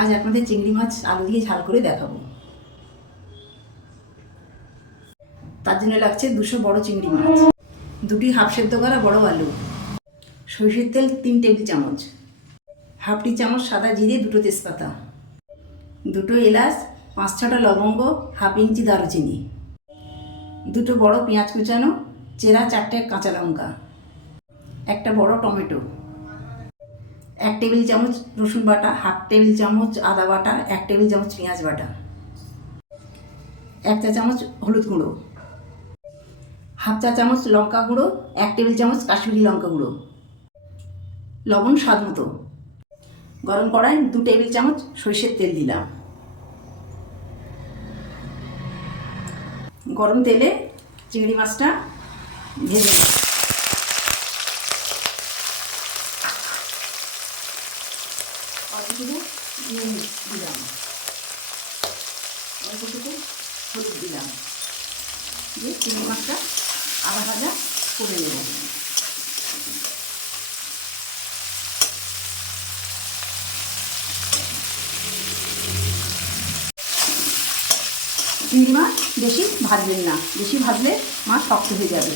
আজ আপনাদের চিংড়ি মাছ আলু দিয়ে ঝাল করে দেখাবো। তার জন্য লাগছে 200 বড় চিংড়ি মাছ, 2টি হাফ সেদ্ধ করা বড় আলু, সরষের তেল 3 টেবিল চামচ, হাফ টি চামচ সাদা জিরে, 2টো তেজপাতা, 2টো এলাচ, 5-6টা লবঙ্গ, হাফ ইঞ্চি দারুচিনি, 2টো বড় পেঁয়াজ কুচানো, চেরা 4টে কাঁচা লঙ্কা, একটা বড় টমেটো, 1 টেবিল চামচ রসুন বাটা, হাফ টেবিল চামচ আদা বাটা, 1 টেবিল চামচ পেঁয়াজ বাটা, 1 চা চামচ হলুদ গুঁড়ো, হাফ চা চামচ লঙ্কা গুঁড়ো, 1 টেবিল চামচ কাশ্মীরি লঙ্কা গুঁড়ো, লবণ স্বাদ মতো। গরম কড়াই 2 টেবিল চামচ সরষের তেল দিলাম। গরম তেলে চিংড়ি মাছটা ভেজে অল্পটুকু নুন দিলাম, অল্পটুকু হলুদ দিলাম, দিয়ে চিংড়ি মাছটা আধা ভাজা করে নেব। চিংড়ি মাছ বেশি ভাজবেন না, বেশি ভাজলে মাছ শক্ত হয়ে যাবে।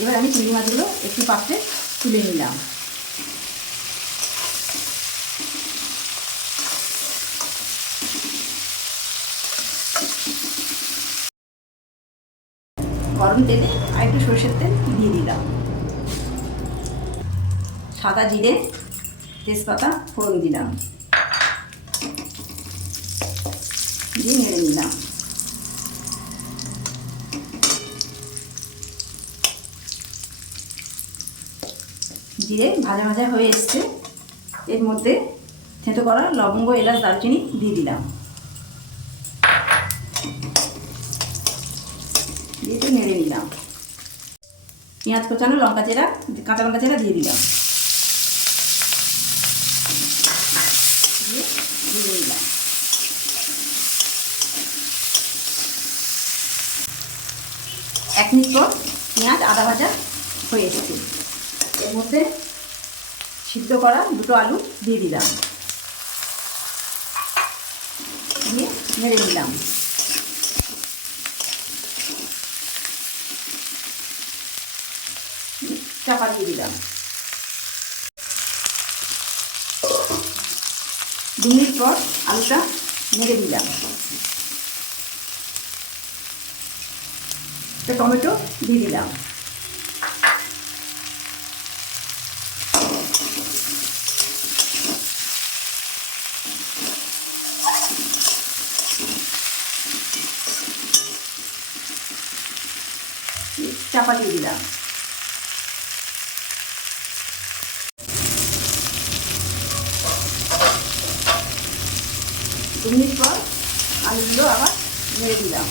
এবার আমি চিংড়ি মাছগুলো একটি পাত্রে তুলে নিলাম। গরম তেলে আর একটু সরষের তেল দিয়ে দিলাম, সাদা জিরে, তেজপাতা ফোড়ন দিলাম, দিয়ে নেড়ে নিলাম। জিরে ভাজা ভাজা হয়ে এসছে, এর মধ্যে থেঁতো করা লবঙ্গ, এলাচ, দারচিনি দিয়ে দিলাম, দিয়ে একটু নেড়ে নিলাম। পেঁয়াজ কোচানো, লঙ্কা চেরা, কাঁচা লঙ্কা চেরা দিয়ে দিলাম, দিয়ে দিয়ে নিলাম। এক মিনিট পর পেঁয়াজ আদা ভাজা হয়ে এসেছে, এর মধ্যে সিদ্ধ করা 2টো আলু দিয়ে দিলাম, দিয়ে নেড়ে নিলাম। চাপা দিয়ে দিলাম। 2 মিনিট পর আলুটা নেড়ে দিলাম। একটা টমেটো দিয়ে দিলাম, চাপা দিয়ে দিলাম। 2 মিনিট পর আলুগুলো আবার নেড়ে দিলাম।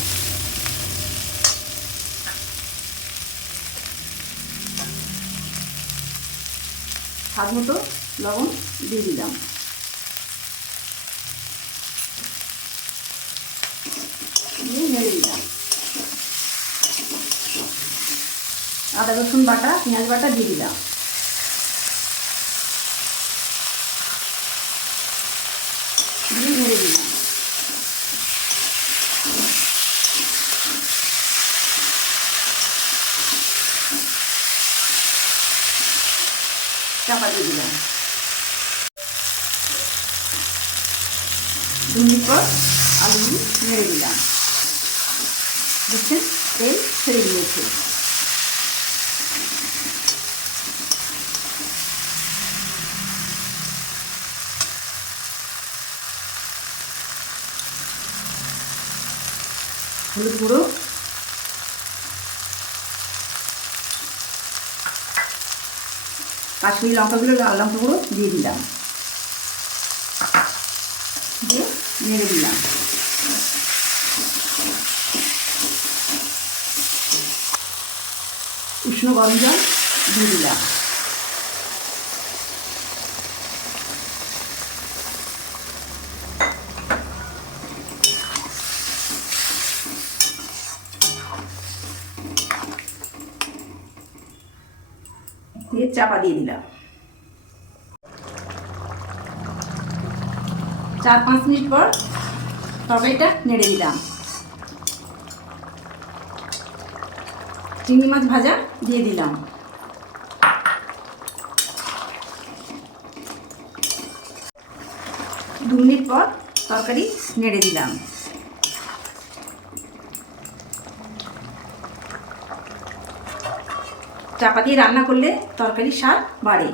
স্বাদ মতো লবণ দিয়ে দিলাম, দিয়ে নেড়ে দিলাম। আদা রসুন বাটা, পেঁয়াজ বাটা দিয়ে দিলাম, দিয়ে নেড়ে দিলাম। চাপা দিয়ে দিলাম। 2 মিনিট পর আলুগুলো নেড়ে দিলাম। দেখছেন তেল ছেড়ে দিয়েছে। হলুদ গুঁড়ো, কাশ্মীরি লঙ্কাগুলো, লাল লঙ্কা গুঁড়ো দিয়ে দিলাম, দিয়ে নেড়ে দিলাম। উষ্ণ গরম জল দিয়ে দিলাম। দিয়ে চাপা দিয়ে দিলাম। 4-5 মিনিট পর তরকারিটা নেড়ে দিলাম। চিংড়ি মাছ ভাজা দিয়ে দিলাম। দু মিনিট পর তরকারি নেড়ে দিলাম। চাপা দিয়ে রান্না করলে তরকারির স্বাদ বাড়ে।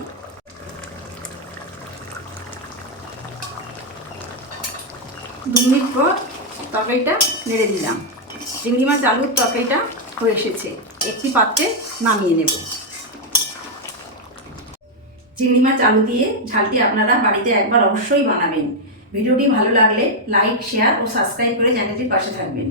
দু মিনিট পর তরকারিটা নেড়ে দিলাম। চিংড়ি মাছ আলুর তরকারিটা হয়ে এসেছে। একটি পাত্রে নামিয়ে নেব। চিংড়ি মাছ আলু দিয়ে ঝালটি আপনারা বাড়িতে একবার অবশ্যই বানাবেন। ভিডিওটি ভালো লাগলে লাইক, শেয়ার ও সাবস্ক্রাইব করে চ্যানেলটির পাশে থাকবেন।